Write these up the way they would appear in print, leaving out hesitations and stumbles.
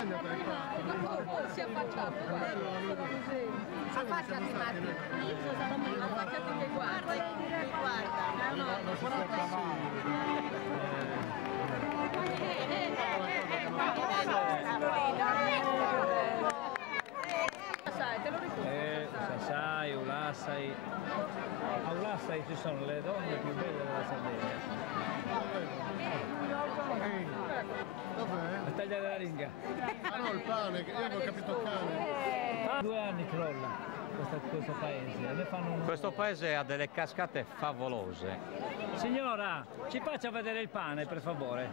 segnate il qua. Si è affacciato. Affacciati Marti. Affacciati che guarda. Guarda. Non si aspetta Te lo ricordo. Sassai, Ulassai. A Ulassai ci sono le donne più belle della Sardegna. Dov'è? A tagliare la ringa. Ah no, il pane, io avevo capito cane. 2 anni crolla questo paese. Ne fanno un... Questo paese ha delle cascate favolose. Signora, ci faccia vedere il pane, per favore.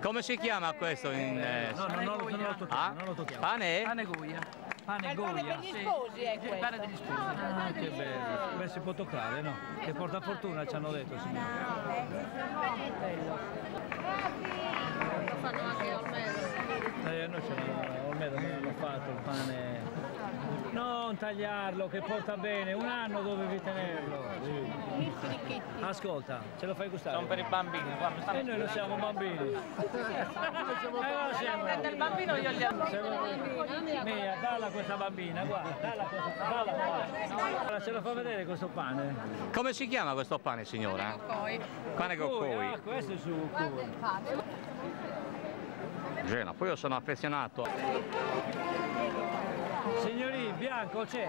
Come si chiama questo in... No, non lo tocchiamo, Ah? non lo tocchiamo. Pane? Pane Goya. Pane Il pane Goya. per gli sposi è questo. Pane degli sposi. Ah, che bello. Beh, si può toccare, no? Che porta fortuna, ci hanno detto, signora. Lo fanno anche a Olmedo. Noi ce l'hanno, Olmedo me l'hanno fatto il pane. Non tagliarlo, che porta bene, un anno dovevi tenerlo. Ascolta, ce lo fai gustare? Sono per i bambini, guarda. E noi non siamo bambini. Prende il bambino io gli altri. Mia, dalla questa bambina, guarda, dalla, Allora, ce lo fa vedere questo pane? Come si chiama questo pane, signora? Pane coccoi. Ah, questo è su Cuba. Gena, poi io sono affezionato. Signori, bianco c'è?